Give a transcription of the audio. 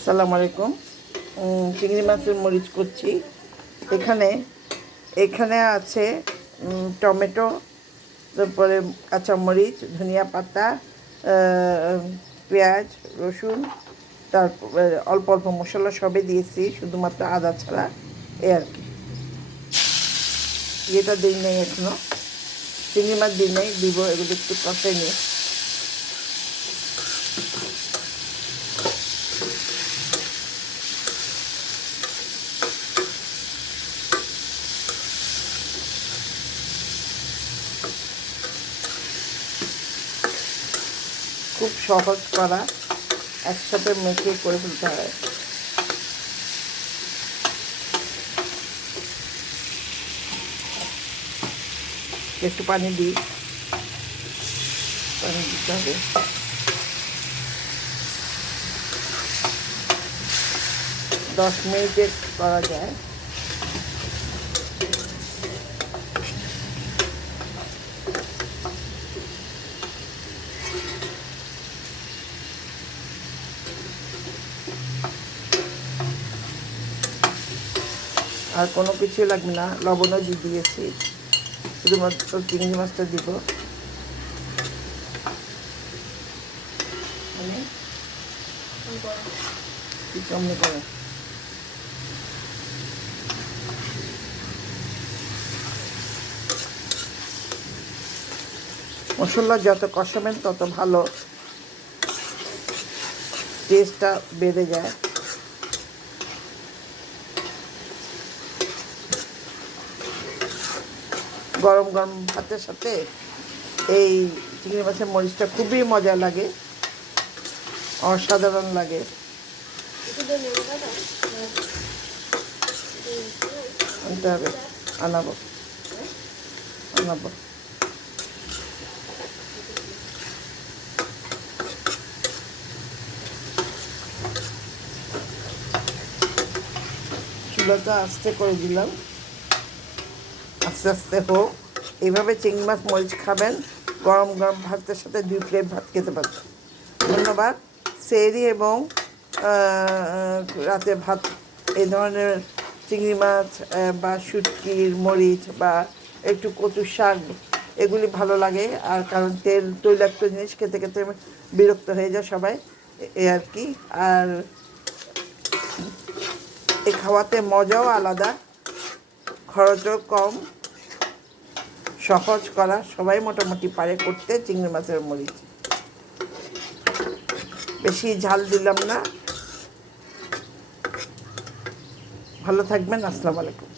আসসালামু আলাইকুম। চিংড়ি মাছের মরিচ করছি। এখানে এখানে আছে টমেটো, তারপরে কাঁচামরিচ, ধনিয়া পাতা, পেঁয়াজ, রসুন, তারপরে অল্প অল্প মশলা সবই দিয়েছি, শুধুমাত্র আদা ছাড়া। এই আর কি। এটা দিই নেই এখনো, চিংড়ি মাছ দিই নেই, দিব। এগুলো একটু কষাই নিই। খুব সহজ করা, একসাথে মেখে করে ফেলতে হয়। একটু পানি দিই, পানি দিতে হবে। 10 মিনিটে করা যায়। আর কোনো কিছুই লাগবে না, লবণও দিয়ে দিয়েছি, শুধুমাত্র চিংড়ি মাছটা দিব। কেমন করে মশলা যত কষাবেন তত ভালো টেস্টটা বেড়ে যায়। গরম গরম ভাতের সাথে এই চিংড়ি মাছের মরিচটা খুবই মজা লাগে, অসাধারণ লাগে। আনতে হবে, আনাবো। চুলাটা আস্তে করে দিলাম, আস্তে আস্তে হোক। এইভাবে চিংড়ি মাছ মরিচ খাবেন, গরম গরম ভাতের সাথে 2 প্লেট ভাত খেতে পারবেন। ধন্যবাদ। সেহরি এবং রাতে ভাত এই ধরনের চিংড়ি মাছ বা শুটকির মরিচ বা একটু কচুর শাক, এগুলি ভালো লাগে। আর কারণ তৈলাক্ত জিনিস খেতে খেতে বিরক্ত হয়ে যায় সবাই, এই আর কি। আর এই খাওয়াতে মজাও আলাদা, খরচও কম, সহজ করা, সবাই মোটামুটি পারে করতে চিংড়ি মাছের মরিচ। বেশি ঝাল দিলাম না। ভালো থাকবেন। আসসালামু আলাইকুম।